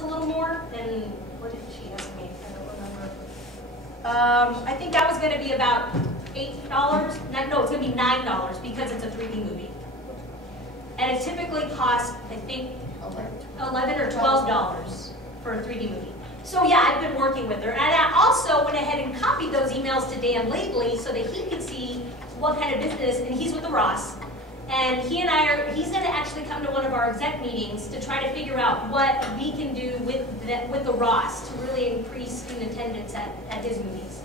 a little more, and what did she estimate? I don't remember. I think that was going to be about $8. No, it's going to be $9 because it's a 3D movie. And it typically costs, I think, $11 or $12 for a 3D movie. So yeah, I've been working with her. And I also went ahead and copied those emails to Dan lately so that he could see what kind of business, and he's with the Ross. And he's going to actually come to one of our exec meetings to try to figure out what we can do with the Ross to really increase student attendance at his movies.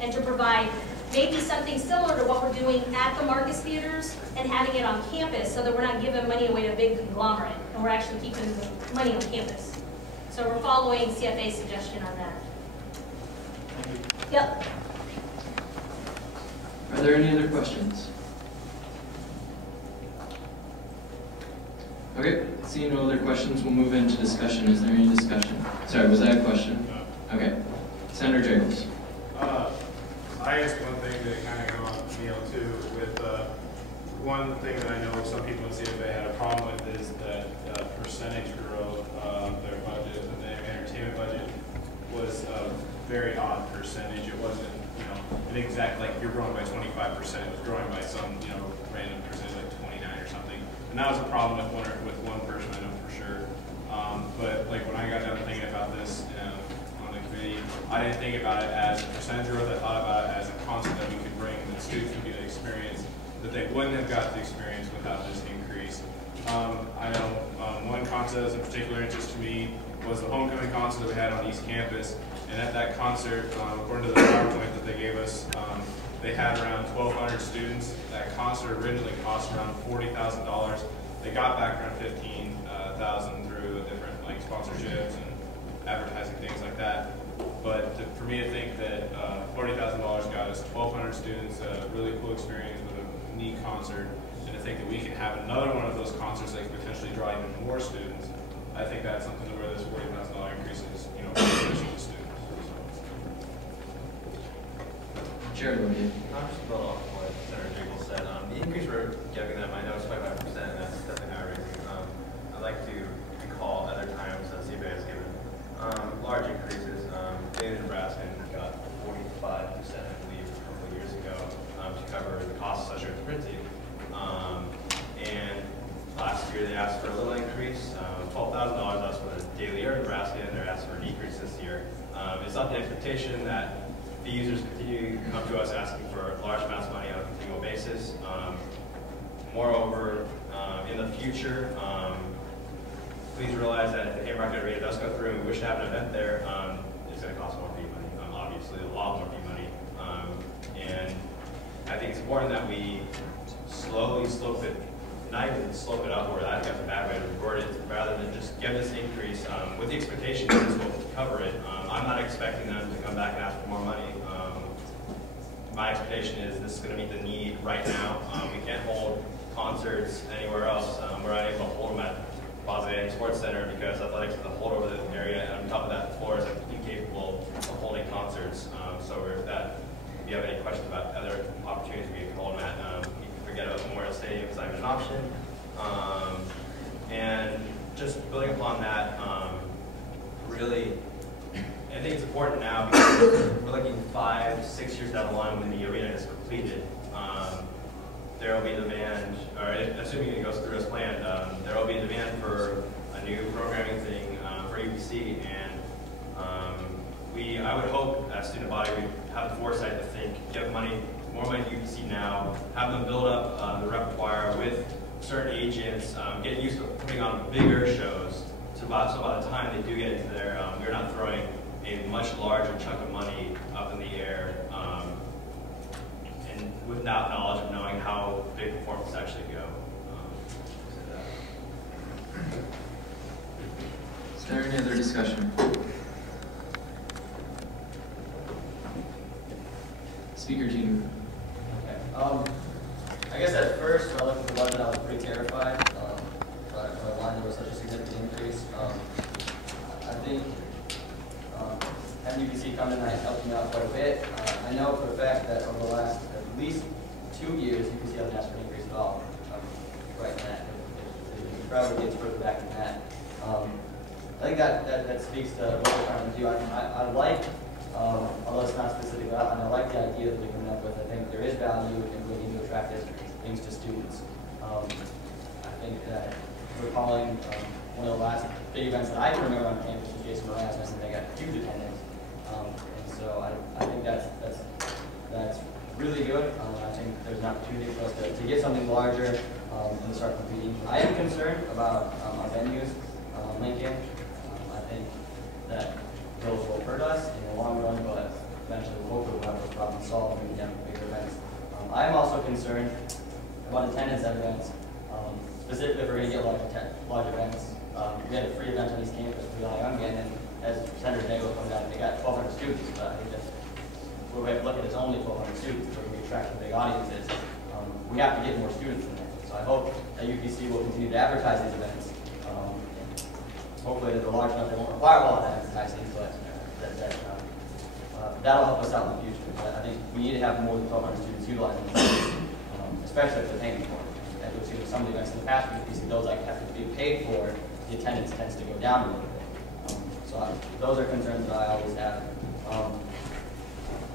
And to provide maybe something similar to what we're doing at the Marcus Theaters and having it on campus so that we're not giving money away to a big conglomerate and we're actually keeping the money on campus. So we're following CFA's suggestion on that. Yep. Are there any other questions? Okay, seeing no other questions, we'll move into discussion. Is there any discussion? Sorry, was that a question? No. Okay. Senator Jacobs. I guess one thing that kind of got on me too with one thing that I know some people in CFA had a problem with is that percentage growth of their budget, and their entertainment budget was a very odd percentage. It wasn't, an exact, like you're growing by 25%, it was growing by some, random percentage like 29 or something. And that was a problem with one person I know for sure. But like when I got done thinking about this on the committee, I didn't think about it as a percentage growth. I thought about it as a concept that we could bring that students could get an experience that they wouldn't have got the experience without this increase. I know one concert that's of particular interest to me was the homecoming concert that we had on East Campus. And at that concert, according to the PowerPoint that they gave us, they had around 1,200 students. That concert originally cost around $40,000. They got back around $15,000 through different like sponsorships and advertising, things like that. But for me to think that $40,000 got us 1,200 students, a really cool experience with a neat concert, and to think that we can have another one of those concerts that could potentially draw even more students, I think that's something where this $40,000 increase is, beneficial to students. Chair Lillian. I'll just build off what Senator Jacobs said. The increase we're giving them, I know it's 25%, and that's definitely not raising. I'd like to recall other times that CFA has given large increases. Dayton, Nebraska got 45%, I believe, a couple of years ago to cover the costs associated with printing. And last year they asked for a little increase, $12,000. That's for the daily year in Nebraska, and they're asking for a decrease this year. It's not the expectation that the users continue to come to us asking for large amounts of money on a continual basis. Moreover, in the future, please realize that if the Haymarket Arena does go through and we wish to have an event there, it's going to cost more fee money, obviously, a lot more fee money. And I think it's important that we slowly slope it, not even slope it upward. I think that's a bad way to word it, rather than just give this increase with the expectation that this will cover it. I'm not expecting them to come back and ask for more money. My expectation is this is going to meet the need right now. We can't hold concerts anywhere else. We're not able to hold them at Bosnia Sports Center because athletics is a holdover the area, and on top of that, the floor is incapable of holding concerts. So if you have any questions about other opportunities we can hold them at, you can forget about Memorial Stadium because I'm an option. And just building upon that, really, I think it's important now because we're looking 5-6 years down the line when the arena is completed. There will be demand, or assuming it goes through as planned, there will be demand for a new programming thing for UPC, and I would hope as student body we have the foresight to think, give more money to UPC now, have them build up the repertoire with certain agents, get used to putting on bigger shows, so by the time they do get into there, we're not throwing a much larger chunk of money up in the air, and without knowledge of knowing how big performances actually go. Is there any other discussion? Speaker team. Okay. I guess at first, when I looked at the budget, I was pretty terrified. But when I learned there was such a significant increase, I think having UPC come tonight helped me out quite a bit. I know for a fact that over the last at least 2 years, UPC hasn't asked for an increase at all. Right in that. It probably gets further back than that. think that speaks to what we're trying to do. I like, although it's not specific, and I like the idea that we're coming up with. I think there is value in looking to attract things to students. I think that we're calling one of the last big events that I can remember on campus was Jason Erasmus, and they got huge attendance. And so I think that's really good. I think there's an opportunity for us to get something larger and to start competing. I am concerned about our venues, Lincoln. I think that those will hurt us in the long run, but eventually we'll hopefully we'll have those problems solved and we can have bigger events. I'm also concerned about attendance at events. Specifically, if we're going to get large events. We had a free event on East Campus for Young again, and as Senator Nagel pointed out, they got 1,200 students, but I think that's what we have to look at is only 1,200 students, so we attract big audiences. We have to get more students in there. So I hope that UPC will continue to advertise these events. Hopefully they're large enough they won't require a lot of advertising, but that'll help us out in the future. But I think we need to have more than 1,200 students utilizing this, especially if they're paying for it. As we've seen with some of the events in the past, we see those that have to be paid for, the attendance tends to go down a little bit. Those are concerns that I always have.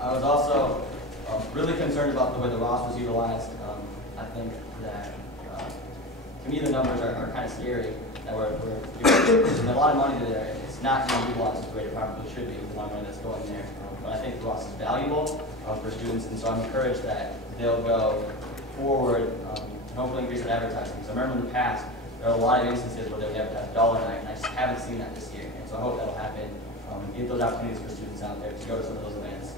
I was also really concerned about the way the Ross was utilized. I think that, to me, the numbers are kind of scary. That there's a lot of money there. It's not being utilized the way it probably should be with the amount of money that's going there. But I think the Ross is valuable for students, and so I'm encouraged that they'll go forward and hopefully increase their advertising. So I remember in the past, there are a lot of instances where they would advertise $1 a night, and I just haven't seen that this year. And so I hope that'll happen. Give those opportunities for students out there to go to some of those events,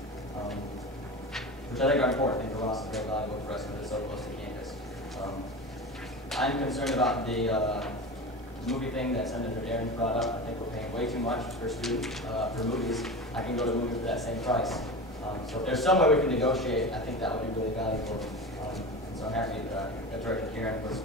which I think are important. I think the Ross is very valuable for us because it's so close to campus. I'm concerned about the movie thing that Senator Darren brought up. I think we're paying way too much per student for movies. I can go to a movie for that same price. So if there's some way we can negotiate, I think that would be really valuable. And so I'm happy that Director Karen was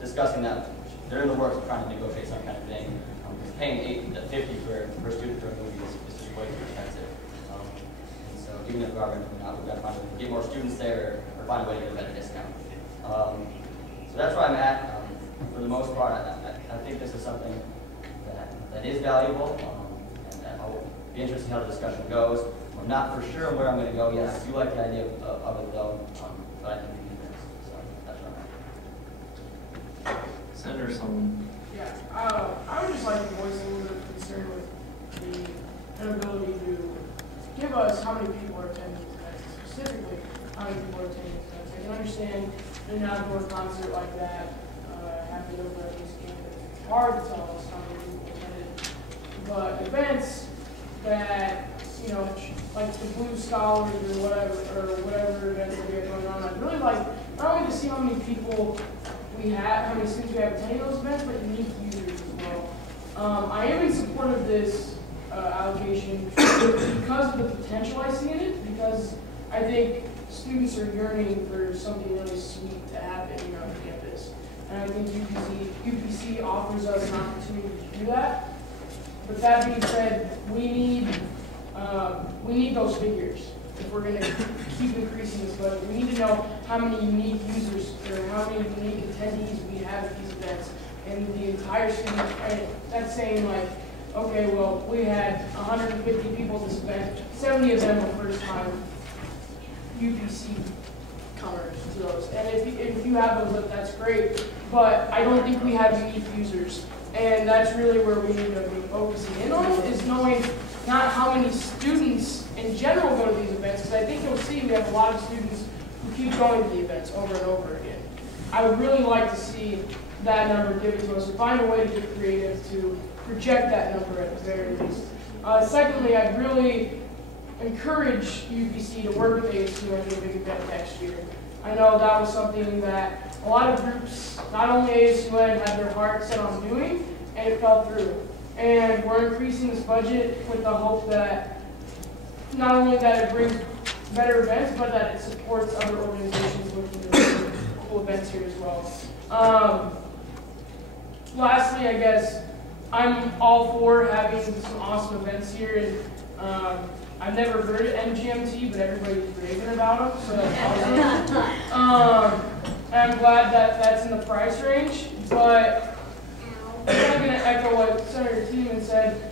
discussing that. They're in the works of trying to negotiate some kind of thing. Because paying $8 to $50 per student for a movie is just way too expensive. And so even if we are going to not, we've got to find a way to get more students there or find a way to get a better discount. So that's where I'm at. For the most part, I think this is something that is valuable, and that I'll be interested in how the discussion goes. I'm not for sure where I'm going to go yet. I do like the idea of it though, but I think we can do this. So that's where I'm at. Senator Sullivan. Yeah, I would just like to voice a little bit of concern with the inability to give us how many people are attending these events, specifically how many people are attending these events. I can understand an outdoor concert like that happening over at East Campus. It's hard to tell us how many people attended, but events that, you know, like the Blue Scholars or whatever events that we have going on, I'd really like not only to see how many people we have, how many students we have attending those events, but unique users as well. I am in support of this allocation because of the potential I see in it, because I think students are yearning for something really sweet to happen here on campus. And I think UPC offers us an opportunity to do that. But that being said, we need those figures if we're going to keep increasing this budget. We need to know how many unique users or how many unique attendees we have at these events and the entire student. And that's saying like, okay, well, we had 150 people at this event, 70 of them were first time UPC comers to those. And if you have those, that's great. But I don't think we have unique users. And that's really where we need to be focusing in on, is knowing not how many students in general go to these events, because I think you'll see we have a lot of students who keep going to the events over and over again. I would really like to see that number given to us, and find a way to get creative to project that number at the very least. Secondly, I'd really encourage UPC to work with ASUN on a big event next year. I know that was something that a lot of groups, not only ASUN, had their heart set on doing, and it fell through. And we're increasing this budget with the hope that not only that it brings better events, but that it supports other organizations looking to do cool events here as well. Lastly, I guess I'm all for having some awesome events here, and I've never heard of MGMT, but everybody's raving about them, so that's awesome. And I'm glad that that's in the price range, but I'm not gonna echo what Senator Tiedemann said.